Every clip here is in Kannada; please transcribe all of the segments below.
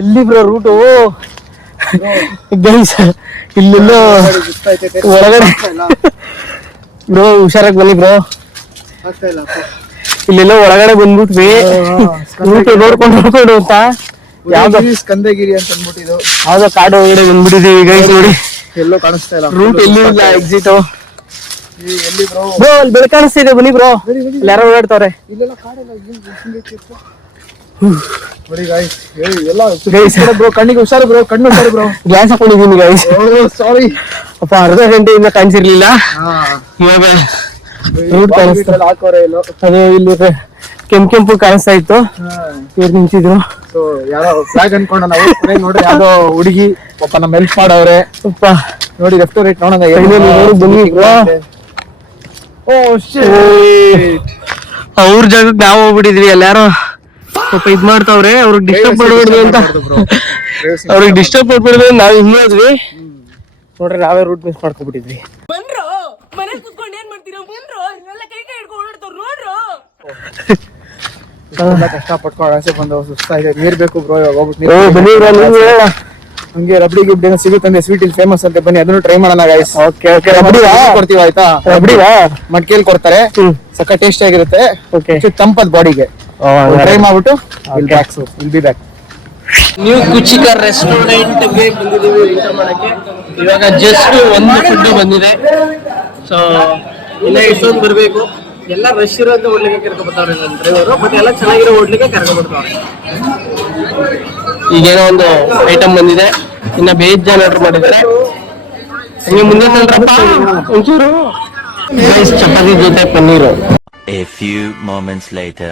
ಎಲ್ಲಿ ಬ್ರೋ ರೂಟು ಗೈಸ್ ಇಲ್ಲೆಲ್ಲೋ ಒಳಗಡೆ. ಬ್ರೋ ಹುಷಾರಾಗಿ ಬನ್ನಿ ಬ್ರೋ ಇಲ್ಲೆಲ್ಲೋ ಒಳಗಡೆ ಬಂದ್ಬಿಟ್ವಿ. ರೂಟ್ ನೋಡ್ಕೊಂಡು ನೋಡ್ಕೊಂಡು ಅಂತ. ಯಾವ್ದೋ ಸ್ಕಂದಗಿರಿ ಅಂತ ಅಂದ್ಬಿಟ್ಟಿದ್ದು ಯಾವ್ದೋ ಕಾಡು ಒಳಗಡೆ ಬಂದ್ಬಿಟ್ಟಿದೀವಿ ಗೈಸ್ ನೋಡಿ. ಎಲ್ಲೋ ಕಾಣಿಸ್ತಾ ಇಲ್ಲ. ರೂಟ್ ಎಲ್ಲಿ ಇಲ್ಲ ಎಕ್ಸಿಟ್ ಬ್ರೋ ಅಲ್ಲಿ ಬೆಳಕು ಕಾಣಿಸ್ತಿದೆ ಬನ್ನಿ ಬ್ರೋ ಯಾರೋ ಓಡಾಡ್ತವ್ರೆ. ನೋಡಿ ಗಾಯ್ಸ್ ಎಲ್ಲ ಗೈಸ್ ಬ್ರೋ ಕಣ್ಣಿಗೆ ಹುಷಾರು ಬ್ರೋ ಕಣ್ಣು ಹುಷಾರು ಬ್ರೋ ಗ್ಲಾಸ್ ಹಾಕೊಂಡಿದ್ದೀನಿ ಗೈಸ್ ಸಾರಿ ಅಪ್ಪ ಅರ್ಧ ಗಂಟೆಯಿಂದ ಕಾಣಿಸಿರ್ಲಿಲ್ಲ ಇವಾಗ ರೂಟ್ ಕಾಣಿಸ್ತಾ ಅದೇ ಇಲ್ಲಿ ಕೆಂಪ್ ಕೆಂಪು ಕಾಣಿಸ್ತಾ ಇತ್ತು ಇವ್ರು ನಿಂತಿದ್ರು ಸೊ ಯಾರೋ ಫ್ಲಾಗ್ ಅನ್ಕೊಂಡ ನಾವು ನೋಡ್ರಿ ಯಾವ್ದೋ ಹುಡುಗಿ ಪಾಪ ನಮ್ಮ ಹೆಲ್ಪ್ ಮಾಡವ್ರೆ ಅಪ್ಪ ನೋಡಿ ಲೆಫ್ಟ್ ರೈಟ್ ನೋಡೋಣ ಬನ್ನಿ ಓ ಅವ್ರ ಜಾಗಕ್ಕೆ ನಾವು ಹೋಗ್ಬಿಟ್ಟಿದ್ವಿ, ಎಲ್ಲಾರು. ಯಾರೋ ಸ್ವಲ್ಪ ಇದ್ ಮಾಡ್ತಾವ್ರೆ ಅವ್ರಿಗೆ ಡಿಸ್ಟರ್ಬ್ ಮಾಡ್ಬಾರ್ದು ಅಂತ. ಅವ್ರಿಗೆ ಡಿಸ್ಟರ್ಬ್ ಮಾಡ್ಬಾರ್ದು ನಾವ್ ಹಿಂಗ್ ಹೋದ್ವಿ ನೋಡ್ರಿ ನಾವೇ ರೂಟ್ ಮಿಸ್ ಮಾಡ್ಕೊಬಿಟ್ಟಿದ್ವಿ ಬನ್ರೋ ಮನೆ ಕುತ್ಕೊಂಡು ಏನ್ ಮಾಡ್ತೀರಾ ಬನ್ರೋ ಇಲ್ಲೆಲ್ಲ ಕೈ ಕೈ ಹಿಡ್ಕೊಂಡು ಓಡಾಡ್ತಾವ್ ನೋಡ್ರೋ. ಕಷ್ಟ ಪಟ್ಕೊಂಡು ಆಸೆ ಬಂದವ ಸುಸ್ತಾಗಿದೆ ನೀರ್ ಬೇಕು ಬ್ರೋ ಇವಾಗ ಹೋಗ್ಬಿಟ್ಟು ಹಂಗೆ ರಬಡಿ ಗಿಬ್ಡಿ ಏನೋ ಸಿಗುತ್ತಂತೆ ಸ್ವೀಟ್ ಇಲ್ಲಿ ಫೇಮಸ್ ಅಂತೆ ಬನ್ನಿ ಅದನ್ನು ಟ್ರೈ ಮಾಡೋಣ ಗೈಸ್ ಓಕೆ ಓಕೆ ರಬಡಿ ಕೊಡ್ತೀವಿ ಆಯ್ತಾ? ರಬಡಿವಾ ಮಡ್ಕೇಲಿ ಕೊಡ್ತಾರೆ. ಸಕ್ಕ ಟೇಸ್ಟ್ ಆಗಿರುತ್ತೆ. ಓಕೆ ತಂಪದ್ ಬಾಡಿಗೆ ಟ್ರೈ ಮಾಡ್ಬಿಟ್ಟು will back so will be back new ಕುಚಿಕರ್ ರೆಸ್ಟೋರೆಂಟ್ಗೆ ಬಂದಿದ್ದೀವಿ ಊಟ ಮಾಡಕ್ಕೆ. ಇವಾಗ ಜಸ್ಟ್ ಒಂದು ಫುಡ್ ಬಂದಿದೆ. ಸೊ ಇನ್ನ ಎಷ್ಟೊಂದು ಬರಬೇಕು? ಎಲ್ಲ ರಶ್ ಇರೋದು ಹೋಟ್ಲಿಗೆ ಕರ್ಕೊಬರ್ತಾವ್ರೆ ನನ್ನ ಡ್ರೈವರು ಬಟ್ ಎಲ್ಲ ಚೆನ್ನಾಗಿರೋ ಹೋಟ್ಲಿಗೆ ಕರ್ಕೊಬರ್ತಾವ್ರೆ. ಈಗೇನೋ ಒಂದು ಐಟಮ್ ಬಂದಿದೆ. ಇನ್ನ ಬೇಜಾನ್ ಆರ್ಡರ್ ಮಾಡಿದ್ದಾರೆ. ನೀವು ಮುಂದೆ ತಂದ್ರಪ್ಪ ಒಂಚೂರು. ಚಪಾತಿ ಜೊತೆ paneer. A few moments later.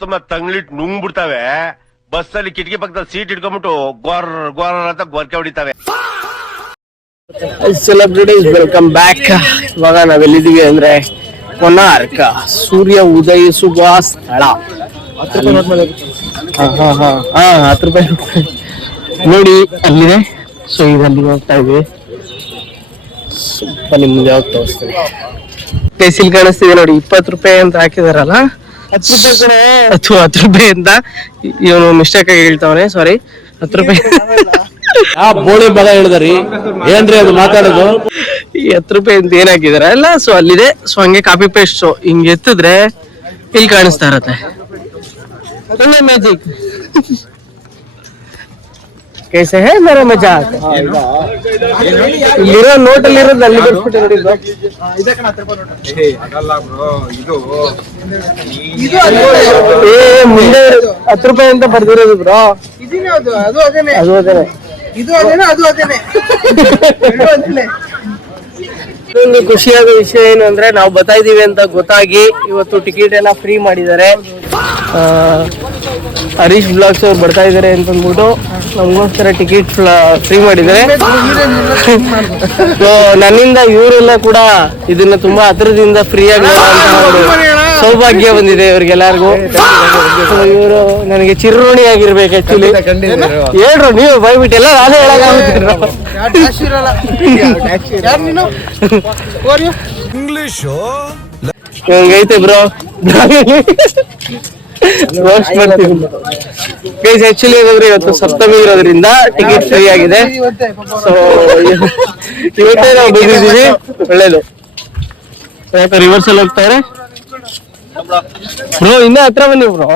ತುಂಬ ತಂಗ್ಲಿಟ್ ನುಂಗ್ಬಿಡ್ತಾವೆ? ಬಸ್ ಅಲ್ಲಿ ಕಿಟಕಿ ಪಕ್ಕದಲ್ಲಿ ಸೀಟ್ ಇಟ್ಕೊಂಡ್ಬಿಟ್ಟು ಗೋರ್ ಗೊರ್ ಅಂತ ಗೊರ್ಕೆ ಹೊಡಿತಾವೆ. ಸೆಲೆಬ್ರಿಟೀಸ್ ವೆಲ್ಕಮ್ ಬ್ಯಾಕ್ ಇವಾಗ ನಾವೆಲ್ಲಿದ್ದೀವಿ ಅಂದ್ರೆ ಕೊನಾರ್ಕ ಸೂರ್ಯ ಉದಯಿಸುವ ಸ್ಥಳ. ಹಾ, ಹಾ, ಹಾ. ಹಾ, ಹತ್ತು ರೂಪಾಯಿ ನೋಡಿ ಅಲ್ಲಿದೆ. ಸೊ ಈಗ ಅಲ್ಲಿಗೆ ಹೋಗ್ತಾ ಇದ್ವಿ. ಸ್ವಲ್ಪ ನಿಮ್ಗೆ ಮುಂದೆ ಹೋಗಿ ತೋರಿಸ್ತೀನಿ. ಪೇಸಿಲ್ ಕಾಣಿಸ್ತಿದೆ ನೋಡಿ ಇಪ್ಪತ್ತು ರೂಪಾಯಿ ಅಂತ ಹಾಕಿದಾರಲ್ಲ? ಹತ್ತು ರೂಪಾಯಿ ಅಥವಾ ಹತ್ತು ರೂಪಾಯಿ ಅಂತ ಇವನು ಮಿಸ್ಟೇಕ್ ಆಗಿ ಹೇಳ್ತಾವನೆ ಸಾರಿ ಹತ್ತು ರೂಪಾಯಿ. ಆ ಬೋಳಿ ಬಲ ಹೇಳಿದ್ರಿ. ಏನ್ರಿ ಅದು ಮಾತಾಡೋದು? ಈ ಹತ್ತು ರೂಪಾಯಿ ಅಂತ ಏನ್ ಹಾಕಿದಾರೆ? ಅಲ್ಲ ಸೊ ಅಲ್ಲಿದೆ. ಸೊ ಹಂಗೆ ಕಾಪಿ ಪೇಸ್ಟ್ ಸೊ ಹಿಂಗ್ ಎತ್ತಿದ್ರೆ ಇಲ್ಲಿ ಕಾಣಿಸ್ತಾ ಇರತ್ತೆ. ಮ್ಯಾಜಿಕ್ ಕೈಸೆ ಹೇ ಮೇರೆ ಮಜಾ ಇಲ್ಲಿರೋ ನೋಟ್ ಅಲ್ಲಿ ಇರೋದು ಅಲ್ಲಿ ಬರ್ಸ್ಬಿಟ್ಟು ನೋಡಿ. ಏ ಮುಂದೆ ಹತ್ತು ರೂಪಾಯಿ ಅಂತ ಬರ್ದಿರೋದು ಬ್ರೋ ಅದು ಅದು ಅದೇನೆ. ಅದು ಅದೇನೆ. ಇದು ಅದೇನೆ ಅದು ಅದೇನೆ. ಒಂದು ಖುಷಿಯಾದ ವಿಷಯ ಏನು ಅಂದ್ರೆ ನಾವು ಬರ್ತಾ ಇದೀವಿ ಅಂತ ಗೊತ್ತಾಗಿ ಇವತ್ತು ಟಿಕೆಟ್ ಎಲ್ಲ ಫ್ರೀ ಮಾಡಿದ್ದಾರೆ. ಹರೀಶ್ ಬ್ಲಾಗ್ಸ್ ಅವ್ರು ಬರ್ತಾ ಇದಾರೆ ಅಂತ ಅಂದ್ಬಿಟ್ಟು ನಮಗೋಸ್ಕರ ಟಿಕೆಟ್ ಫ್ರೀ ಮಾಡಿದ್ದಾರೆ. ಸೊ ನನ್ನಿಂದ ಇವರೆಲ್ಲ ಕೂಡ ಇದನ್ನ ತುಂಬಾ ಹತ್ರದಿಂದ ಫ್ರೀ ಆಗಿ ನೋಡುವಂತಹ ಸೌಭಾಗ್ಯ ಬಂದಿದೆ ಇವ್ರಿಗೆಲ್ಲರಿಗೂ. ಇವರು ನನಗೆ ಚಿರುಣಿ ಆಗಿರ್ಬೇಕು ಆಕ್ಚುಲಿ ಹೇಳ್ರು ನೀವು ಬೈಬಿಟ್ಟು ಎಲ್ಲ ನಾನೇ ಹೇಳಕ್ಕಾಗುತ್ತಿಲ್ಲ ಐತೆ ಬ್ರೋ ರೋಸ್ಟ್ ಮಾಡ್ತೀವಿ. ಗೈಸ್ ಆಕ್ಚುಲಿ ಏನಂದ್ರೆ ಇವತ್ತು ಸಪ್ತಮಿ ಇರೋದ್ರಿಂದ ಟಿಕೆಟ್ ಫ್ರೀ ಆಗಿದೆ. ಸೊ ಇವತ್ತೇ ನಾವು ಬಂದಿದ್ದೀವಿ ಒಳ್ಳೇದು. ಯಾಕೆ ರಿವರ್ಸ್ ಅಲ್ಲಿ ಹೋಗ್ತಾರೆ ಬ್ರೋ ಇನ್ನ ಹತ್ರ ಬನ್ನಿ ಬ್ರೋ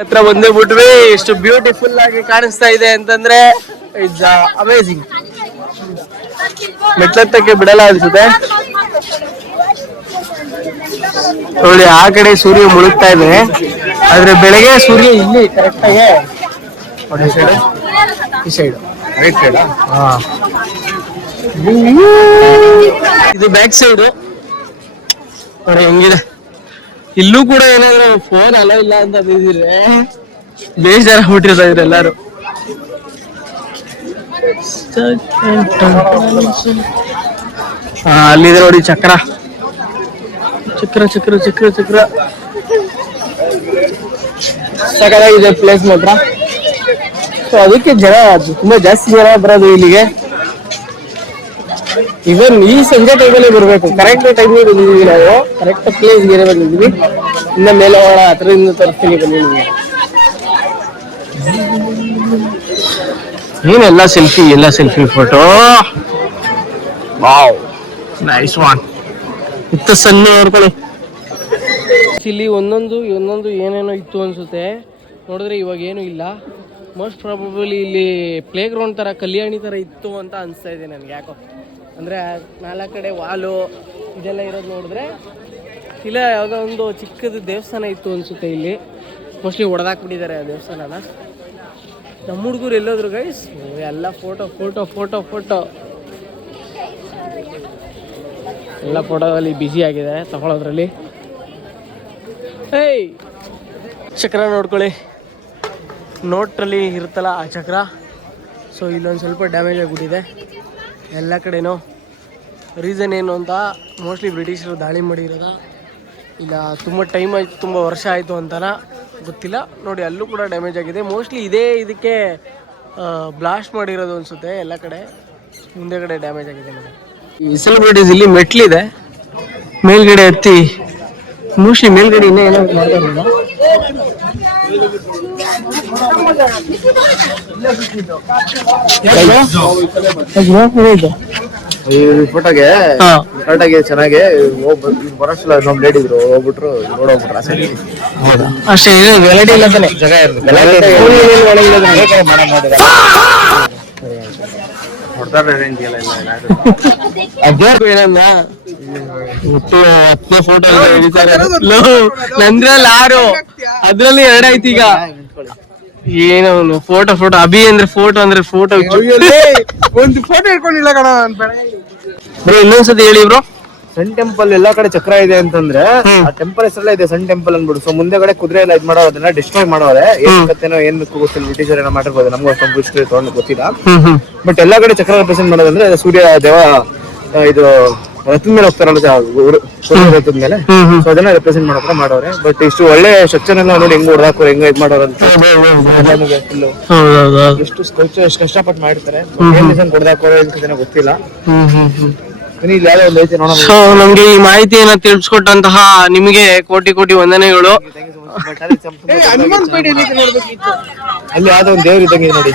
ಹತ್ರ ಬಂದೇ ಬಿಟ್ವಿ. ಎಷ್ಟು ಬ್ಯೂಟಿಫುಲ್ ಆಗಿ ಕಾಣಿಸ್ತಾ ಇದೆ ಅಂತಂದ್ರೆ ಇಟ್ಸ್ ಅಮೇಸಿಂಗ್ ಮೆಟ್ಲತ್ತಕ್ಕೆ ಬಿಡಲ್ಲ ಅನ್ಸುತ್ತೆ. ನೋಡಿ ಆ ಕಡೆ ಸೂರ್ಯ ಮುಳುಗ್ತಾ ಇದೆ. ಆದ್ರೆ ಬೆಳಗ್ಗೆ ಸೂರ್ಯ ಇಲ್ಲಿ ಕರೆಕ್ಟ್ ಆಗಿ ಈ ಸೈಡ್ ರೈಟ್ ಸೈಡ್ ಇದು ಬ್ಯಾಕ್ ಸೈಡ್ ನೋಡಿ ಹೆಂಗಿದೆ. ಇಲ್ಲೂ ಕೂಡ ಏನಾದ್ರು ಫೋನ್ ಅಲ್ಲ ಇಲ್ಲ ಅಂತ ಅಂದಿದ್ರೆ ಬೇಜಾರ ಹುಟ್ಟಿರ್ತಾರೆ ಇದ್ರು ಎಲ್ಲಾರು ಅಲ್ಲಿದೆ ನೋಡಿ ಚಕ್ರ. ಚಕ್ರ ಚಕ್ರ ಚಕ್ರ ಚಕ್ರ. ಸಕಲಾಗಿದೆ ಪ್ಲೇಸ್ ಮಾತ್ರ. ಸೊ ಅದಕ್ಕೆ ಜನ ತುಂಬಾ ಜಾಸ್ತಿ ಜನ ಬರೋದು ಇಲ್ಲಿಗೆ. ಇವನ್ ಈ ಸಂಜೆ ಟೈಮಲ್ಲಿ ಬರ್ಬೇಕು. ಕರೆಕ್ಟ್ ಟೈಮಿಗೆ ಬಂದಿದ್ದೀವಿ ನಾವು. ಕರೆಕ್ಟ್ ಪ್ಲೇಸ್ಗೆ ಬಂದಿದ್ದೀವಿ. ಇನ್ನ ಮೇಲೆ ಹೋಗೋಣ ಹತ್ರದಿಂದ ತೋರಿಸ್ತೀನಿ ಬನ್ನಿ ನಿಮಗೆ. ಏನೆಲ್ಲ ಸೆಲ್ಫಿ ಎಲ್ಲ selfie photo wow nice one ಇತ್ತ ಸಣ್ಣ ನೋಡ್ಕೊಳ್ಳಿ ಇಲ್ಲಿ ಒಂದೊಂದು ಒಂದೊಂದು ಏನೇನೋ ಇತ್ತು ಅನ್ಸುತ್ತೆ. ನೋಡಿದ್ರೆ ಇವಾಗ ಏನು ಇಲ್ಲ. ಮೋಸ್ಟ್ ಪ್ರಾಬಬಲಿ ಇಲ್ಲಿ ಪ್ಲೇ ಗ್ರೌಂಡ್ ಥರ ಕಲ್ಯಾಣಿ ಥರ ಇತ್ತು ಅಂತ ಅನಿಸ್ತಾ ಇದೆ ನನಗೆ ಯಾಕೋ. ಅಂದರೆ ನಾಲ್ಕು ಕಡೆ ವಾಲು, ಇದೆಲ್ಲ ಇರೋದು ನೋಡಿದ್ರೆ ಇಲ್ಲ, ಯಾವುದೋ ಒಂದು ಚಿಕ್ಕದು ದೇವಸ್ಥಾನ ಇತ್ತು ಅನಿಸುತ್ತೆ ಇಲ್ಲಿ. ಮೋಸ್ಟ್ಲಿ ಹೊಡೆದಾಕ್ಬಿಟ್ಟಿದ್ದಾರೆ ಆ ದೇವಸ್ಥಾನನ. ನಮ್ಮ ಹುಡುಗರು ಎಲ್ಲೋದ್ರು ಗೈಸ್ ಎಲ್ಲ ಫೋಟೋ ಫೋಟೋ ಫೋಟೋ ಫೋಟೋ ಎಲ್ಲ ಫೋಟೋದಲ್ಲಿ ಬ್ಯುಸಿ ಆಗಿದೆ ತಗೊಳ್ಳೋದ್ರಲ್ಲಿ ಏಯ್! ಚಕ್ರ ನೋಡ್ಕೊಳ್ಳಿ. ನೋಟ್ರಲ್ಲಿ ಇರುತ್ತಲ್ಲ ಆ ಚಕ್ರ? ಸೊ ಇಲ್ಲೊಂದು ಸ್ವಲ್ಪ ಡ್ಯಾಮೇಜ್ ಆಗಿಬಿಟ್ಟಿದೆ. ಎಲ್ಲ ಕಡೆನೂ. ರೀಸನ್ ಏನು ಅಂತ ಮೋಸ್ಟ್ಲಿ ಬ್ರಿಟಿಷರು ದಾಳಿ ಮಾಡಿರೋದ. ಇಲ್ಲ, ತುಂಬ ಟೈಮ್ ಆಯಿತು, ತುಂಬ ವರ್ಷ ಆಯಿತು ಅಂತನ ಗೊತ್ತಿಲ್ಲ. ನೋಡಿ, ಅಲ್ಲೂ ಕೂಡ ಡ್ಯಾಮೇಜ್ ಆಗಿದೆ. ಮೋಸ್ಟ್ಲಿ ಇದೇ ಇದಕ್ಕೆ ಬ್ಲಾಸ್ಟ್ ಮಾಡಿರೋದು ಅನಿಸುತ್ತೆ ಎಲ್ಲ ಕಡೆ. ಮುಂದೆ ಕಡೆ ಡ್ಯಾಮೇಜ್ ಆಗಿದೆ ನೋಡಿ ಸೆಲೆಬ್ರಿಟೀಸ್ ಇಲ್ಲಿ ಮೆಟ್ಲಿದೆ. ಮೇಲ್ಗಡೆ ಹತ್ತಿ ಮೋಸ್ಟ್ಲಿ ಮೇಲ್ಗಡೆ ಇನ್ನೇ ಏನೋ ಫೋಟೋಗೆ ಹಾ. ಕರೆಕ್ಟಾಗಿ ಚೆನ್ನಾಗಿ ಬರೋಷ್ಟಲ್ಲ ಇನ್ನೊಂದು ಲೇಡಿ ಇದ್ರು ಹೋಗ್ಬಿಟ್ರು ನೋಡೋಗ್ಬಿಟ್ರು ಅಷ್ಟೇ. ಇದು ವೆರೈಟಿ ಇಲ್ಲ ತಾನೆ? ಜಾಗ ಇಲ್ಲ ಫೋಟೋ ನಂದ್ರಲ್ಲಿ ಆರು. ಅದ್ರಲ್ಲಿ ಎರಡಾಯ್ತು ಈಗ. ಏನೋ ಫೋಟೋ ಫೋಟೋ ಅಭಿ ಅಂದ್ರೆ ಫೋಟೋ ಅಂದ್ರೆ ಫೋಟೋ ಒಂದು ಫೋಟೋ ಇಟ್ಕೊಂಡಿಲ್ಲ ಕಣ ಇನ್ನೊಂದ್ಸತಿ ಹೇಳಿ ಬ್ರೋ. ಸನ್ ಟೆಂಪಲ್ ಎಲ್ಲಾ ಕಡೆ ಚಕ್ರ ಇದೆ ಅಂತಂದ್ರೆ ಆ ಟೆಂಪಲ್ ಹೆಸರಲ್ಲ ಇದೆ ಸನ್ ಟೆಂಪಲ್ ಅಂದ್ಬಿಡು ಸೊ ಮುಂದೆ ಕಡೆ ಕುದುರೆ ಎಲ್ಲ ಇದ್ ಮಾಡೋ ಅದನ್ನ ಡಿಸ್ಟ್ರಾಯ್ ಮಾಡೋರೆ. ಏನ್ ಏನ್ ಗೊತ್ತಿಲ್ಲ ಬ್ರಿಟಿಷರ್ ಏನೋ ಮಾಡಿರ್ಬೋದು. ನಮ್ಗೆ ಅಷ್ಟೊಂದು ತಗೊಂಡು ಗೊತ್ತಿಲ್ಲ. ಬಟ್ ಎಲ್ಲಾ ಕಡೆ ಚಕ್ರ ರೆಪ್ರೆಸೆಂಟ್ ಮಾಡೋದಂದ್ರೆ ಸೂರ್ಯ ದೇವ ಇದು ರಥದ ಮೇಲೆ ಹೋಗ್ತಾರಲ್ಲ ರಥದ ಮೇಲೆ. ಸೊ ಅದನ್ನ ರೆಪ್ರೆಸೆಂಟ್ ಮಾಡೋಕೆ ಮಾಡೋರೆ. ಬಟ್ ಇಷ್ಟು ಒಳ್ಳೆ ಸ್ಟ್ರಕ್ಚರ್ ಎಲ್ಲ ನೋಡಿ ಹೆಂಗ್ ಹೊಡ್ದಾಕೋ ಹೆಂಗ್ ಇದ್ ಮಾಡೋರು ಅಂತ. ಎಷ್ಟು ಸ್ಕಲ್ಪ್ಚರ್ ಎಷ್ಟು ಕಷ್ಟಪಟ್ಟು ಮಾಡಿರ್ತಾರೆ. ಏನ್ ಡಿಸೈನ್ ಹೊಡ್ದಾಕೋರೋ ಗೊತ್ತಿಲ್ಲ. ಸೊ ನಮ್ಗೆ ಈ ಮಾಹಿತಿಯನ್ನ ತಿಳಿಸ್ಕೊಟ್ಟಂತಹ ನಿಮಗೆ ಕೋಟಿ ಕೋಟಿ ವಂದನೆಗಳು. ಅಲ್ಲಿ ಯಾವ್ದೋ ಒಂದು ದೇವ್ರ ಇದ್ದಂಗೆ ನೋಡಿ.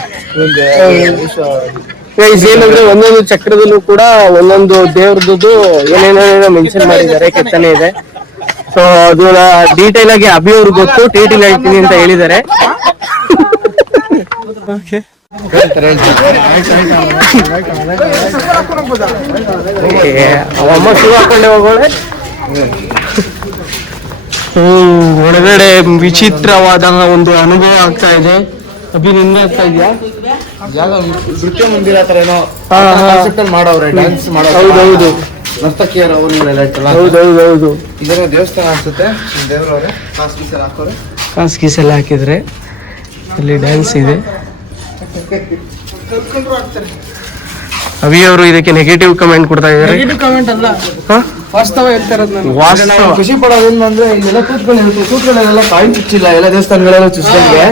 ಏನಂದ್ರೆ ಒಂದೊಂದು ಚಕ್ರದಲ್ಲೂ ಕೂಡ ಒಂದೊಂದು ದೇವ್ರದ್ದು ಏನೇನೇನೋ ಮೆನ್ಷನ್ ಮಾಡಿದ್ದಾರೆ ಕೆತ್ತನೆ ಇದೆ. ಸೊ ಅದು ಡೀಟೇಲ್ ಆಗಿ ಅಭಿ ಅವ್ರಿಗೆ ಗೊತ್ತು ಟೀಟಿಲ್ ಹೇಳ್ತೀನಿ ಅಂತ ಹೇಳಿದ್ದಾರೆ. Okay. ಅವಮ್ಮ ಶೂ ಹಾಕೊಂಡೆ ಹೋಗೋಳೆ ಒಳಗಡೆ ವಿಚಿತ್ರವಾದ ಒಂದು ಅನುಭವ ಆಗ್ತಾ ಇದೆ. ಅಭಿನಂದನೆ ನಿನ್ನೆ ಆಗ್ತಾ ಇದೆಯಾ? ನೃತ್ಯ ಮಂದಿರ ತರ ಏನೋ ಮಾಡೋರೆ ಡ್ಯಾನ್ಸ್ ಮಾಡೋದು ಹೌದೌದು. ನರ್ತಕಿಯರು ಅವ್ರು ಇವರೆಲ್ಲ ಹೌದು ಹೌದು ಇದೇನೋ ದೇವಸ್ಥಾನ ಅನ್ಸುತ್ತೆ ದೇವ್ರವ್ರೆ ಕಾಸ್ ಗೀಸು ಎಲ್ಲ ಹಾಕೋರೆ ಕಾಸು ಗೀಸೆಲ್ಲ ಹಾಕಿದ್ರೆ ಅಲ್ಲಿ ಡ್ಯಾನ್ಸ್ ಇದೆ. ಅವಿ ಅವರು ಇದಕ್ಕೆ ನೆಗೆಟಿವ್ ಕಮೆಂಟ್ ಕೊಡ್ತಾ ಇದ್ದಾರೆ. ಕಮೆಂಟ್ ಅಲ್ಲ? ವಾಸ್ತವ ಹೇಳ್ತಾ ಇರೋದು ನಾನು. ವಾಸ್ತವ. ಖುಷಿ ಪಡೋದು ಏನಂದ್ರೆ ಇಲ್ಲೆಲ್ಲ ಕೂತ್ಕೊಂಡು ಕೂತ್ಗಳೆಲ್ಲ ಕಾಯಿನ್ ಚುಚ್ಚಿಲ್ಲ ಎಲ್ಲ ದೇವಸ್ಥಾನಗಳೆಲ್ಲ ಚುಚ್ಚಂಗೆ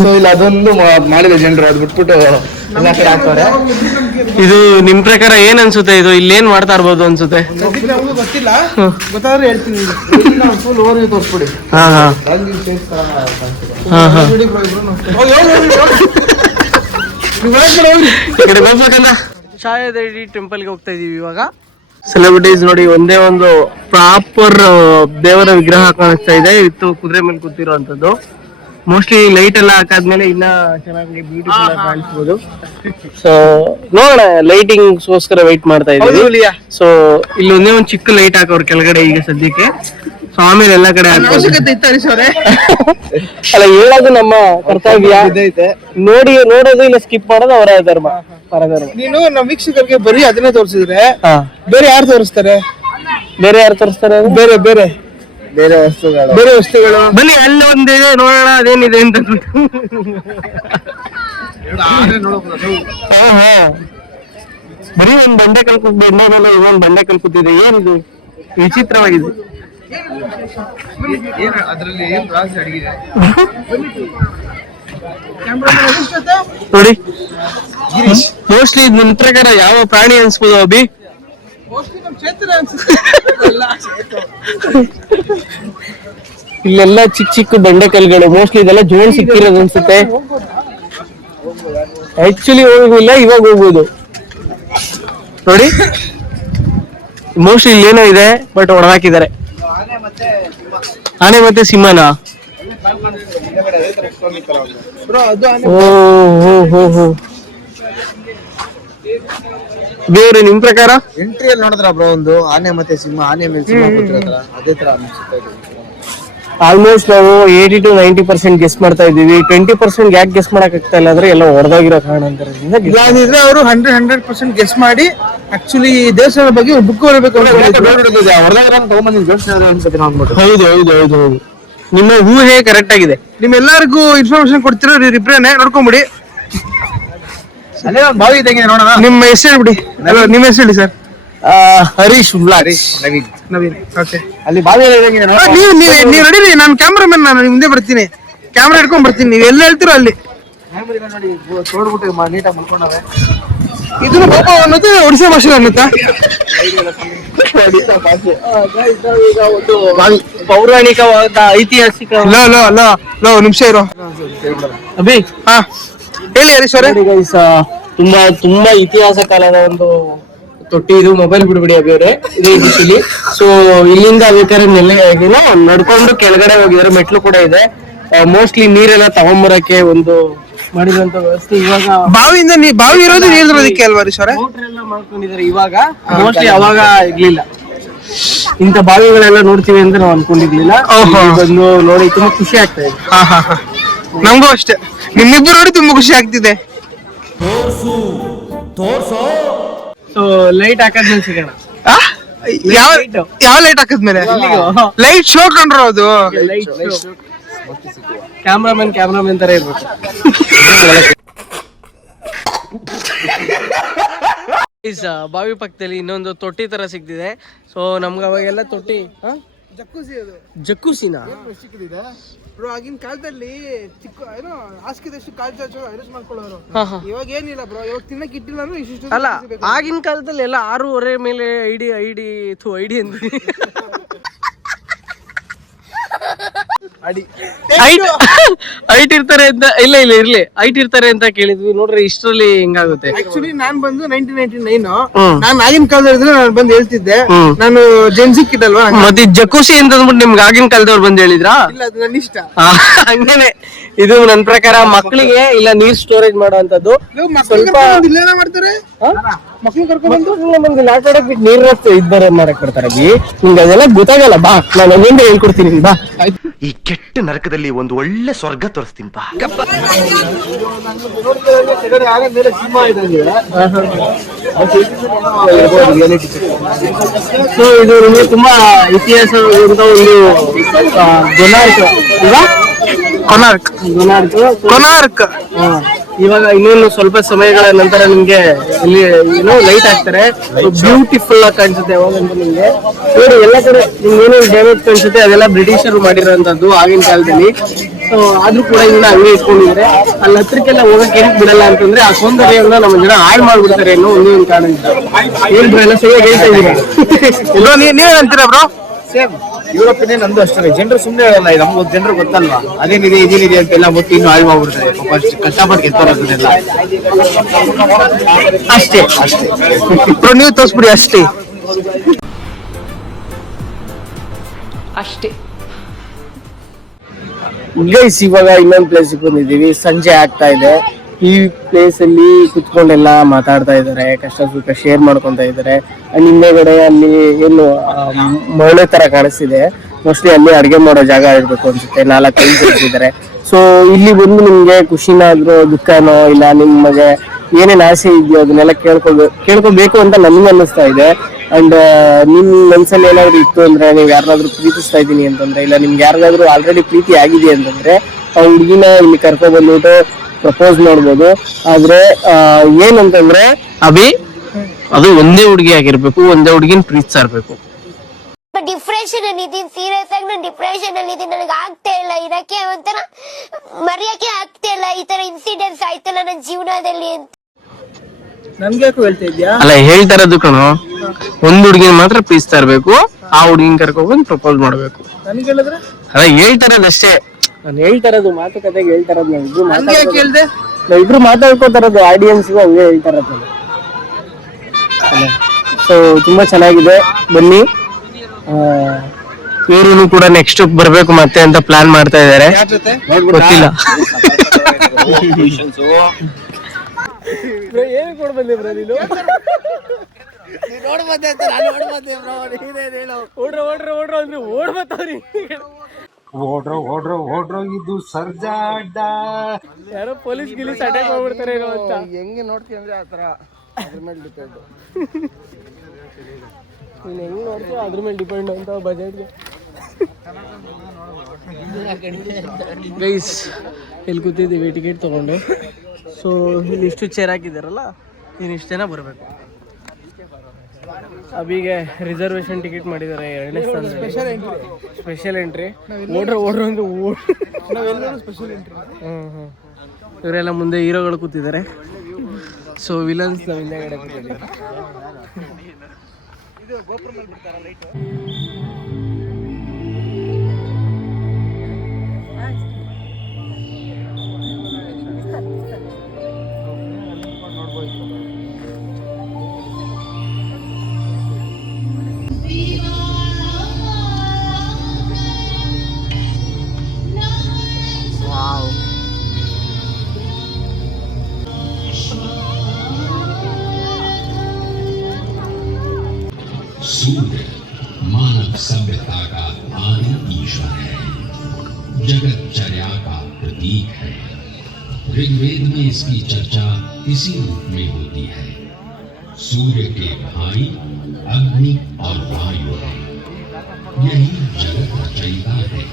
ಸೊ ಇಲ್ಲಿ ಅದೊಂದು ಮಾಡಿದೆ ಜನರು. ಅದು ಬಿಟ್ಬಿಟ್ಟು ಎಲ್ಲ ಕಡೆ ಇದು ನಿಮ್ ಪ್ರಕಾರ ಏನ್ ಅನ್ಸುತ್ತೆ? ಇದು ಇಲ್ಲೇನ್ ಮಾಡ್ತಾ ಇರ್ಬೋದು ಅನ್ಸುತ್ತೆ? ಗೊತ್ತಿಲ್ಲ. ಗೊತ್ತಾದ್ರೆ ಹೇಳ್ತೀನಿ ಫುಲ್ ಓವರ್ ತೋರಿಸ್ಬಿಡಿ. ಹಾ ಹಾ. ಹಾ ಹಾ. ಈ ಕಡೆ ಹೋಗ್ಬೇಕಂದ ಛಾಯಾದೇವಿ ಟೆಂಪಲ್ಗೆ ಹೋಗ್ತಾ ಇದೀವಿ ಇವಾಗ. ಸೆಲೆಬ್ರಿಟೀಸ್ ನೋಡಿ ಒಂದೇ ಒಂದು ಪ್ರಾಪರ್ ದೇವರ ವಿಗ್ರಹ ಕಾಣಿಸ್ತಾ ಇದೆ. ಇತ್ತು ಕುದುರೆ ಮೇಲೆ ಕೂತಿರುವಂತದ್ದು ಮೋಸ್ಟ್ಲಿ ಲೈಟ್ ಎಲ್ಲ ಹಾಕಾದ್ಮೇಲೆ ಇನ್ನ ಚೆನ್ನಾಗಿ ಬ್ಯೂಟಿಫುಲ್ ಆಗಿ ಕಾಣಿಸ್ಬೋದು. ಸೊ ನೋಡೋಣ ಲೈಟಿಂಗ್ಗೋಸ್ಕರ ವೈಟ್ ಮಾಡ್ತಾ ಇದೀವಿ. ಸೊ ಇಲ್ಲಿ ಒಂದೇ ಒಂದು ಚಿಕ್ಕ ಲೈಟ್ ಹಾಕೋರು ಕೆಳಗಡೆ ಈಗ ಸದ್ಯಕ್ಕೆ. ಸೊ ಆಮೇಲೆ ಎಲ್ಲಾ ಕಡೆ ಹಾಕ್ಬೋದು ಅಲ್ಲ ಹೇಳೋದು ನಮ್ಮ ಕರ್ತವ್ಯ. ಇದೈತೆ ನೋಡಿ ನೋಡೋದು ಇಲ್ಲ ಸ್ಕಿಪ್ ಮಾಡೋದು ಅವರ ಧರ್ಮ. ಪರಧರ್ಮ ನೀನು ನಮ್ಮ ವೀಕ್ಷಕರಿಗೆ ಬರೀ ಅದನ್ನೇ ತೋರಿಸಿದ್ರೆ ಬೇರೆ ಯಾರು ತೋರಿಸ್ತಾರೆ? ಬೇರೆ ಯಾರು ತೋರಿಸ್ತಾರೆ ಬೇರೆ ಬೇರೆ. ಬೇರೆ ವಸ್ತುಗಳು. ಬೇರೆ ವಸ್ತುಗಳು. ಬನ್ನಿ ಅಲ್ಲಿ ಒಂದಿದೆ ನೋಡೋಣ ಅದೇನಿದೆ ಅಂತ ಹಾ, ಹಾ. ಬರೀ ಒಂದ್ ಬಂಡೆ ಕಲ್ಕುತ್ ಬಂಡೆ ಒಂದ್ ಬಂಡೆ ಕಲ್ಕುತ್ತಿದೆ ಏನಿದು? ವಿಚಿತ್ರವಾಗಿದೆ. ಏನು ಅದರಲ್ಲಿ ಏನು ರಾಸಿ ಅಡಗಿದೆ? ನೋಡಿ. ಮೋಸ್ಟ್ಲಿ ನಿಮ್ ಪ್ರಕಾರ ಯಾವ ಪ್ರಾಣಿ ಅನ್ಸ್ಬೋದು ಅಭಿ? ಇಲ್ಲೆಲ್ಲ ಚಿಕ್ಕ ಚಿಕ್ಕ ಬಂಡೆಕಲ್ಗಳು ಮೋಸ್ಟ್ಲಿ ಇದೆಲ್ಲ ಜೋನ್ ಸಿಕ್ಕಿರೋದು ಅನ್ಸುತ್ತೆ. ಆಕ್ಚುಲಿ ಹೋಗಿಲ್ಲ ಇವಾಗ ಹೋಗ್ಬೋದು. ನೋಡಿ. ಮೋಸ್ಟ್ಲಿ ಇಲ್ಲೇನೋ ಇದೆ ಬಟ್ ಹೊಡೆದಾಕಿದ್ದಾರೆ ಆನೆ ಮತ್ತೆ ಸಿಂಹನ? ಬೇರೆ ನಿಮ್ ಪ್ರಕಾರ? ಎಂಟ್ರಿಯಲ್ಲಿ ನೋಡಿದ್ರ ಬ್ರೋ ಒಂದು? ಆನೆ ಮತ್ತೆ ಸಿಂಹ ಆನೆ ಮೇಲೆ ಸಿಂಹ ಕೂತಿರತ್ರ ಅದೇ ತರ ಅನ್ಸುತ್ತೆ. ಆಲ್ಮೋಸ್ಟ್ ನಾವು eighty to ninety percent guess ಮಾಡ್ತಾ ಇದೀವಿ ಟ್ವೆಂಟಿ ಪರ್ಸೆಂಟ್ ಯಾಕೆ ಗೆಸ್ ಮಾಡಕ್ ಆಗ್ತಾ ಇಲ್ಲ ಅಂದ್ರೆ ಎಲ್ಲ ಹೊರದಾಗಿರೋ ಕಾರಣ ಅಂತಾರೆ ಇಲ್ಲಾಂದಿದ್ರೆ ಅವರು ಹಂಡ್ರೆಡ್ ಹಂಡ್ರೆಡ್ ಪರ್ಸೆಂಟ್ ಗೆಸ್ ಮಾಡಿ ಆಕ್ಚುಲಿ ದೇಶದ ಬಗ್ಗೆ ಬುಕ್ ಬರಬೇಕು ಅಂತ ಹೌದು ಹೌದು ಹೌದು ಹೌದು. ನಿಮ್ಮ ಊಹೆ ಕರೆಕ್ಟ್ ಆಗಿದೆ. ನಿಮ್ಮೆಲ್ಲರಿಗೂ ಇನ್ಫಾರ್ಮೇಶನ್ ಕೊಡ್ತಿರೋ ರಿಪ್ರೇನೆ ನೋಡ್ಕೊಂಬಿಡಿ. ಅಲ್ಲೇ ಒಂದು ಬಾವಿ ಇದ್ದಂಗೆ ನೋಡೋಣ. ನಿಮ್ಮ ಹೆಸರು ಹೇಳ್ಬಿಡಿ. ಅಲ್ಲ ನಿಮ್ಮ ಹೆಸರು ಹೇಳಿ sir. Harish block. Naveen. Naveen okay ಅಲ್ಲಿ ಬಾವಿ. ನೀವು ನೀವು ನೀವು ನಡೀರಿ ನಾನು ಕ್ಯಾಮ್ರಾಮನ್ ನಾನು ಮುಂದೆ ಬರ್ತೀನಿ. ಕ್ಯಾಮ್ರಾ ಹಿಡ್ಕೊಂಡ್ ಬರ್ತೀನಿ ನೀವು ಎಲ್ಲಿ ಹೇಳ್ತೀರೋ ಅಲ್ಲಿ. ನೋಡಿ ತೋಡ್ಬಿಟ್ಟು ನೀಟಾಗಿ ಮಲ್ಕೊಂಡವೆ ಇದನ್ನು ಪಾಪ ಅನ್ನೋದು ಒಡಿಶಾ ಭಾಷೆ ಅನ್ನುತ್ತಾ ಪೌರಾಣಿಕವಾದ ಐತಿಹಾಸಿಕ ಲೋ ಲೋ ಲೋ ಲೋ ನಿಮಿಷ ಇರೋ. ಅಭಿ? ಹಾ. ಹೇಳಿ ಹರೀಶ್ ಅವರೇ. ತುಂಬಾ ತುಂಬಾ ಇತಿಹಾಸ ಕಾಲದ ಒಂದು ತೊಟ್ಟಿ ಇದು ಮೊಬೈಲ್ ಬಿಡ್ಬಿಡಿ ಅಭಿ ಇದೇ ಬಿಸಿಲಿ ಸೊ ಇಲ್ಲಿಂದ ಬೇಕಾದ್ರೆ ನೆಲೆ ಏನೋ ನಡ್ಕೊಂಡು ಕೆಳಗಡೆ ಹೋಗಿದಾರೆ ಮೆಟ್ಲು ಕೂಡ ಇದೆ. ಮೋಸ್ಟ್ಲಿ ನೀರೆಲ್ಲ ತಗೊಂಬರಕ್ಕೆ ಒಂದು ಮಾಡಿದಂತ ವ್ಯವಸ್ಥೆ ಇವಾಗ ಬಾವಿಯಿಂದ ನೀ ಬಾವಿ ಇರೋದು ನೀರಿರೋದಕ್ಕೆ ಅಲ್ವಾ ರೀ ಅವರೇ? ಮೋಟ್ರ್ ಎಲ್ಲ ಮಾಡ್ಕೊಂಡಿದ್ದಾರೆ ಇವಾಗ. ಮೋಸ್ಟ್ಲಿ ಅವಾಗ ಇರ್ಲಿಲ್ಲ. ಇಂತ ಬಾವಿಗಳೆಲ್ಲ ನೋಡ್ತೀವಿ ಅಂತ ನಾವು ಅನ್ಕೊಂಡಿರ್ಲಿಲ್ಲ. ಓಹೋ. ಬಂದು ನೋಡಿ ತುಂಬಾ ಖುಷಿ ಆಗ್ತಾ ಇದೆ. ಹಾ ಹಾ ಹಾ. ನಮಗೂ ಅಷ್ಟೇ. ನಿಮ್ಮಿಬ್ಬರು ನೋಡಿ ತುಂಬಾ ಖುಷಿ ಆಗ್ತಿದೆ. ಸೊ ಲೈಟ್ ಹಾಕೋದ್ಮೇಲೆ ಸಿಗೋಣ. ಆ? ಯಾವ. ಯಾವ ಲೈಟ್ ಹಾಕಿದ್ಮೇಲೆ ಲೈಟ್ ಶೋ ಕಂಡ್ರು ಅದು. ಲೈಟ್ ಕ್ಯಾಮ್ರಾಮನ್ ಕ್ಯಾಮ್ರಾಮನ್ ತರ ಇರ್ಬೇಕು. Guys, ಆ, ಬಾವಿ ಪಕ್ಕದಲ್ಲಿ ಇನ್ನೊಂದು ತೊಟ್ಟಿ ತರ ಸಿಗ್ತಿದೆ. ಸೊ ನಮ್ಗೆ ಅವಾಗೆಲ್ಲ ತೊಟ್ಟಿ ಜಕ್ಕೂಸಿ ಅದು. ಜಕ್ಕೂಸಿನ? ಬ್ರೋ ಆಗಿನ ಕಾಲದಲ್ಲಿ ಚಿಕ್ಕ ಏನು ಹಾಸಿಗೆದಷ್ಟು ಕಾಲ್ ಚಾಚು ಅರೇಂಜ್ ಮಾಡ್ಕೊಳ್ಳೋರು. ಇವಾಗ ಏನಿಲ್ಲ ಬ್ರೋ ಇವಾಗ ತಿನ್ನಕ್ ಇಟ್ಟಿಲ್ಲ ಅಂದ್ರೆ ಇಷ್ಟು ಅಲ್ಲ ಆಗಿನ ಕಾಲದಲ್ಲಿ ಎಲ್ಲ ಆರೂವರೆ ಮೇಲೆ ಐಡಿ ಐಡಿ ಥು ಐಡಿ ಅಂತ ಹೈಟ್ ಹೈಟ್ ಇರ್ತಾರೆ ಅಂತ ಇಲ್ಲ ಇಲ್ಲ ಇರ್ಲಿ. ಹೈಟ್ ಇರ್ತಾರೆ ಅಂತ ಕೇಳಿದ್ವಿ. ನೋಡ್ರಿ ಇಷ್ಟರಲ್ಲಿ ಹೆಂಗಾಗುತ್ತೆ. ಆಕ್ಚುಲಿ ನಾನ್ ಬಂದು ನೈನ್ಟೀನ್ ನೈನ್ಟಿ ನೈನ್. ನಾನು ಆಗಿನ ಕಾಲದಲ್ಲಿ ನಾನು ಬಂದು ಹೇಳ್ತಿದ್ದೆ. ನಾನು ಜೆನ್ಸಿ ಕಿಟ್ ಅಲ್ವಾ? ಮತ್ತೆ ಜಕುಸಿ ಅಂತ ಅಂದ್ಬಿಟ್ಟು ನಿಮ್ಗೆ ಆಗಿನ ಕಾಲದವ್ರು ಬಂದು ಹೇಳಿದ್ರಾ? ಇಲ್ಲ ಅದು ನನ್ನ ಇಷ್ಟ. ಹಂಗೇನೆ. ಇದು ನನ್ ಪ್ರಕಾರ ಮಕ್ಕಳಿಗೆ ಇಲ್ಲ ನೀರ್ ಸ್ಟೋರೇಜ್ ಮಾಡೋ ಅಂತದ್ದು ಇಲ್ಲೇನ ಮಾಡ್ತಾರೆ? ಬಿಟ್ಟು ನೀರ್ ಇದ್ ಬರೋ ಮಾಡಕ್ ಕೊಡ್ತಾರೆ ಬಿ ನಿಂಗೆ ಅದೆಲ್ಲ ಗೊತ್ತಾಗಲ್ಲ ಬಾ. ನಾನು ಅಲ್ಲಿಂದ ಹೇಳ್ಕೊಡ್ತೀನಿ ಬಾ. ಈ ಕೆಟ್ಟ ನರಕದಲ್ಲಿ ಒಂದು ಒಳ್ಳೆ ಸ್ವರ್ಗ ತೋರಿಸ್ತೀನಿ ಬಾ. ಸೊ ಇದು ನಿಮಗೆ ತುಂಬಾ ಇತಿಹಾಸ ಒಂದು ಕೊನಾರ್ಕ್. ಕೊನಾರ್ಕ್. ಕೊನಾರ್ಕ್. ಇವಾಗ ಇನ್ನೊಂದು ಸ್ವಲ್ಪ ಸಮಯಗಳ ನಂತರ ನಿಮ್ಗೆ ಇಲ್ಲಿ ಏನೋ ಲೈಟ್ ಹಾಕ್ತಾರೆ ಬ್ಯೂಟಿಫುಲ್ ಆಗಿ ಕಾಣಿಸುತ್ತೆ ಯಾವಾಗಂದ್ರೆ ನಿಮ್ಗೆ. ನೋಡಿ, ಎಲ್ಲ ಕಡೆ ನಿಮ್ಗೆ ಏನೇನು ಡ್ಯಾಮೇಜ್ ಕಾಣಿಸುತ್ತೆ ಅದೆಲ್ಲ ಬ್ರಿಟಿಷರು ಮಾಡಿರೋಂಥದ್ದು ಆಗಿನ ಕಾಲದಲ್ಲಿ. ಸೊ ಆದ್ರೂ ಕೂಡ ಇನ್ನ ಹಂಗೆ ಇಟ್ಕೊಂಡಿದ್ರೆ ಅಲ್ಲಿ ಹತ್ರಕ್ಕೆಲ್ಲ ಹೋಗಕ್ಕೆ ಏನಕ್ಕೆ ಬಿಡಲ್ಲ ಅಂತಂದ್ರೆ ಆ ಸೌಂದರ್ಯವನ್ನ ನಮ್ಮ ಜನ ಹಾಳು ಮಾಡ್ಬಿಡ್ತಾರೆ ಅನ್ನೋ ಒಂದೇ ಒಂದು ಕಾರಣ ಏನ್ ಬ್ರೋ, ಎಲ್ಲ ಸರಿಯಾಗಿ ಹೇಳ್ತಾ ಇದ್ದೀರಾ? ನೀವೇನಂತೀರಾ ಬ್ರೋ? ಸೇಮ್ ಯುರೋಪಿನೇ ನಂದು ಅಷ್ಟೇ. ಜನರು ಸುಮ್ಮನೆ ಹೇಳಲ್ಲ ನಮ್ಗೆ ಜನರು ಗೊತ್ತಲ್ವಾ? ಅದೇನಿದೆ ಇದೇನಿದೆ ಅಂತೆಲ್ಲ ಮುಟ್ಟಿ ಇನ್ನು ಹಾಳು ಮಾಡ್ಬಿಡ್ತಾರೆ. ಪಾಪ ಕಷ್ಟಪಟ್ಟು ಕೆತ್ತಲ್ಲ ಅಷ್ಟೇ. ಅಷ್ಟೇ. ನೀವು ತೋರಿಸ್ಬಿಡಿ ಅಷ್ಟೇ. ಅಷ್ಟೇ. ಗೈಸ್ ಇವಾಗ ಇನ್ನೊಂದು ಪ್ಲೇಸ್ ಬಂದಿದ್ದೀವಿ. ಸಂಜೆ ಆಗ್ತಾ ಇದೆ. ಈ ಪ್ಲೇಸ್ ಅಲ್ಲಿ ಕುತ್ಕೊಂಡೆಲ್ಲ ಮಾತಾಡ್ತಾ ಇದ್ದಾರೆ, ಕಷ್ಟ ಸುಖ ಶೇರ್ ಮಾಡ್ಕೊಂತ ಇದ್ದಾರೆ. ಅಂಡ್ ಹಿಂದೆಗಡೆ ಅಲ್ಲಿ ಏನು ಮೊಳೆ ತರ ಕಾಣಿಸ್ತಿದೆ. ಮೋಸ್ಟ್ಲಿ ಅಲ್ಲಿ ಅಡಿಗೆ ಮಾಡೋ ಜಾಗ ಇರ್ಬೇಕು ಅನ್ಸುತ್ತೆ, ನಾಲ್ಕು ಐದು ಇಟ್ಟಿದ್ದಾರೆ ಸೊ ಇಲ್ಲಿ ಬಂದು ನಿಮ್ಗೆ ಖುಷಿನಾದ್ರೂ, ದುಃಖನೋ, ಇಲ್ಲ ನಿಮಗೆ ಏನೇನ್ ಆಸೆ ಇದೆಯೋ ಅದನ್ನೆಲ್ಲ ಕೇಳ್ಕೊಬೇಕು ಕೇಳ್ಕೊಬೇಕು ಅಂತ ನನ್ಗೆ ಅನ್ನಿಸ್ತಾ ಇದೆ. ಅಂಡ್ ನಿಮ್ ಮನ್ಸಲ್ಲಿ ಏನಾದ್ರು ಇತ್ತು ಅಂದ್ರೆ ನೀವು ಯಾರನ್ನಾದ್ರೂ ಪ್ರೀತಿಸ್ತಾ ಇದ್ದೀನಿ ಅಂತಂದ್ರೆ, ಇಲ್ಲ ನಿಮ್ಗೆ ಯಾರಿಗಾದ್ರೂ ಆಲ್ರೆಡಿ ಪ್ರೀತಿ ಆಗಿದೆ ಅಂತಂದ್ರೆ, ಆ ಹುಡುಗಿನ ಇಲ್ಲಿ ಕರ್ಕೊಂಡ್ ಬಂದ್ಬಿಟ್ಟು ಪ್ರಪೋಸ್ ಮಾಡ್ಬೋದು. ಆದ್ರೆ ಏನಂತಂದ್ರೆ ಅಭಿ ಅದು ಒಂದೇ ಹುಡುಗಿ ಆಗಿರ್ಬೇಕು ಒಂದೇ ಹುಡುಗಿನ ಪ್ರೀತಿಸ್ತಾ ಇರ್ಬೇಕು ಡಿಪ್ರೆಷನ್ ಅಲ್ಲಿ ಇದೀನಿ ಸೀರಿಯಸ್ ಆಗಿ ನಾನು ಡಿಪ್ರೆಷನ್ ಅಲ್ಲಿ ಇದೀನಿ ನನಗೆ ಆಗ್ತಾ ಇಲ್ಲ. ಇರಕ್ಕೆ ಒಂಥರ ಮರೆಯಕ್ಕೆ ಆಗ್ತಾ ಇಲ್ಲ. ಈ ತರ ಇನ್ಸಿಡೆಂಟ್ಸ್ ಆಯ್ತಲ್ಲ ನನ್ನ ಜೀವನದಲ್ಲಿ ಅಂತ. ನನ್ಗೆ ಯಾಕೋ ಹೇಳ್ತಾ ಇದ್ಯಾ? ಅಲ್ಲ ಹೇಳ್ತಾ ಇರೋದು ಕಣೋ. ಒಂದ್ ಹುಡುಗಿನ ಮಾತ್ರ ಪ್ರೀತಿಸ್ತಾ ಇರ್ಬೇಕು ಆ ಹುಡುಗಿನ ಕರ್ಕೊಂಡ್ ಪ್ರಪೋಸ್ ಮಾಡ್ಬೇಕು. ನನ್ಗೆ ಹೇಳಿದ್ರೆ? ಅಲ್ಲ ಹೇಳ್ತಾ ಇರೋದು ಅಷ್ಟೇ. ನಾನು ಹೇಳ್ತಾ ಇರೋದು ಮಾತುಕತೆಗೆ ಹೇಳ್ತಾ ಇರೋದು ನಾವಿಬ್ರು ಯಾಕೆ ಹೇಳ್ದೆ? ನಾವಿಬ್ರು ಮಾತಾಡ್ಕೋತಾ ಇರೋದು ಆಡಿಯನ್ಸ್ಗೂ ಹಂಗೆ ಹೇಳ್ತಾ ಇರೋದು ಸೊ ತುಂಬಾ ಚೆನ್ನಾಗಿದೆ. ಬನ್ನಿ. ಇವರು ಕೂಡ ನೆಕ್ಸ್ಟ್ ಬರ್ಬೇಕು ಮತ್ತೆ ಅಂತ ಪ್ಲಾನ್ ಮಾಡ್ತಾ ಇದ್ದಾರೆ. ಯಾರ ಜೊತೆ? ಗೊತ್ತಿಲ್ಲ. ಏನು ಕೊಡ್ಬಂದೆ ಬ್ರೋ ನೀನು? ನೋಡ್ ಬಂದೆ ಅಂತ ನಾನು ನೋಡ್ಬಂದೆ ಬ್ರೋ ನೀನೇನ್ ಹೇಳು. ಓಡ್ರ ಓಡ್ರ ಓಡ್ರ ಅಂದ್ರೆ ಓಡ್ ಬರ್ತಾವ್ರಿ ಓಡ್ರೋ ಓಡ್ರೋ ಓಡ್ರೋ ಇದು ಸರ್ಜಾ ಅಡ್ಡ ಯಾರೋ ಪೊಲೀಸ್ ಗಿಲೀಸ್ ಅಟ್ಯಾಕ್ ಮಾಡ್ಬಿಡ್ತಾರೆ ಏನೋ ಅಂತ. ಹೆಂಗೆ ನೋಡ್ತೀವಿ ಅಂದ್ರೆ ಆ ತರ ಅದ್ರ ಮೇಲೆ ಡಿಪೆಂಡ್ ನೀನು ಹೆಂಗೆ ನೋಡ್ತೀಯ ಅದ್ರ ಮೇಲೆ ಡಿಪೆಂಡ್ ಅಂತ ಬಜೆಟ್ಗೆ ಗೈಸ್ ಇಲ್ಲಿ ಕೂತಿದ್ದೀವಿ ಟಿಕೆಟ್ ತೊಗೊಂಡು. ಸೊ ಇಲ್ಲಿ ಇಷ್ಟು ಚೇರ್ ಹಾಕಿದ್ದಾರಲ್ಲ ನೀನು ಇಷ್ಟು ಜನ ಬರಬೇಕು. ಅಬಿಗೆ ರಿಸರ್ವೇಶನ್ ಟಿಕೆಟ್ ಮಾಡಿದ್ದಾರೆ ಎರಡನೇ ಸ್ಥಾನ ಸ್ಪೆಷಲ್ ಎಂಟ್ರಿ ಓಡ್ರ ಓಡ್ರ ಅಂದ್ರೆ ಓಡ್ ನಾವೆಲ್ಲರೂ ಸ್ಪೆಷಲ್ ಎಂಟ್ರಿ ಹ್ಞೂ ಹ್ಞೂ ಇವರೆಲ್ಲ ಮುಂದೆ ಹೀರೋಗಳು ಕೂತಿದ್ದಾರೆ. ಸೊ ವಿಲನ್ಸ್ ನಾವು ಹಿಂದೆಗಡೆ ಕೂತಿದ್ದೀವಿ. ऋग्वेद में इसकी चर्चा इसी रूप में होती है सूर्य के भाई अग्नि और वायु है यही जगत रचयिता है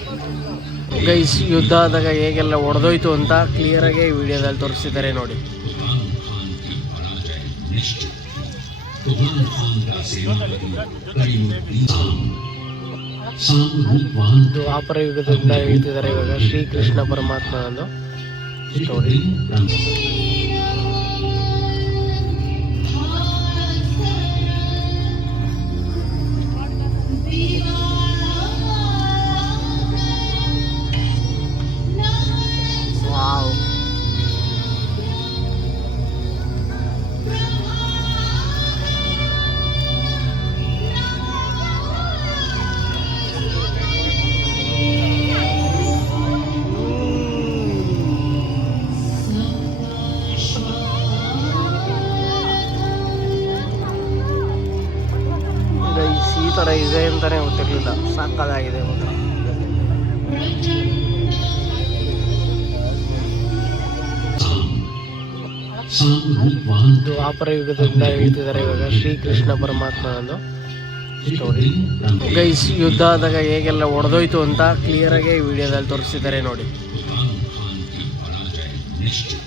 ಗೈಸ್ ಯುದ್ಧ ಆದಾಗ ಹೇಗೆಲ್ಲ ಒಡೆದೋಯ್ತು ಅಂತ ಕ್ಲಿಯರ್ ಆಗಿ ಈ ವಿಡಿಯೋದಲ್ಲಿ ತೋರಿಸಿದ್ದಾರೆ ನೋಡಿ तुफान खान की पराजय निश्चित तुफान खान का सेनापति करीमुद्दीन शाम शाम रूपवान ದ್ವಾಪರ ಯುಗದಿಂದ ಹೇಳ್ತಿದ್ದಾರೆ ಇವಾಗ ಶ್ರೀಕೃಷ್ಣ ಪರಮಾತ್ಮ ಒಂದು 手之一然 ಸಾಕಾಗಿದೆ ಇವಾಗ शाम रूपवान ದ್ವಾಪರ ಯುಗದಿಂದ ಹೇಳ್ತಿದ್ದಾರೆ ಇವಾಗ ಶ್ರೀಕೃಷ್ಣ ಪರಮಾತ್ಮ ಒಂದು एक दिन ब्रह्म ಗೈಸ್ ಯುದ್ಧ ಆದಾಗ ಹೇಗೆಲ್ಲ ಒಡೆದೋಯ್ತು ಅಂತ ಕ್ಲಿಯರ್ ಆಗಿ ಈ ವಿಡಿಯೋದಲ್ಲಿ ತೋರಿಸಿದ್ದಾರೆ ನೋಡಿ तुफान खान की पराजय निश्चित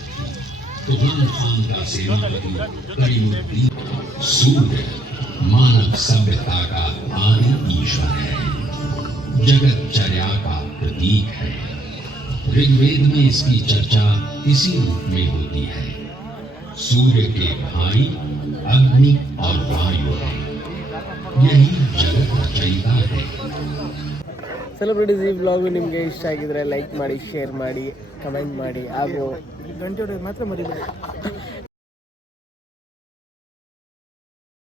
तुफान खान का सेनापति करीमुद्दीन सूर्य मानव सभ्यता का आदि ईश्वर है जगतचर्या का प्रतीक है ऋग्वेद में इसकी चर्चा इसी रूप में होती है सूर्य के भाई अग्नि और वायु है यही जगत रचयिता है ಸೆಲೆಬ್ರಿಟೀಸ್ ಈ ಬ್ಲಾಗು ನಿಮಗೆ ಇಷ್ಟ ಆಗಿದ್ರೆ ಲೈಕ್ ಮಾಡಿ ಶೇರ್ ಮಾಡಿ ಕಮೆಂಟ್ ಮಾಡಿ ಹಾಗೂ ಗಂಟೆ ಹೊಡೆಯೋದು ಮಾತ್ರ ಮರಿಬೇಡಿ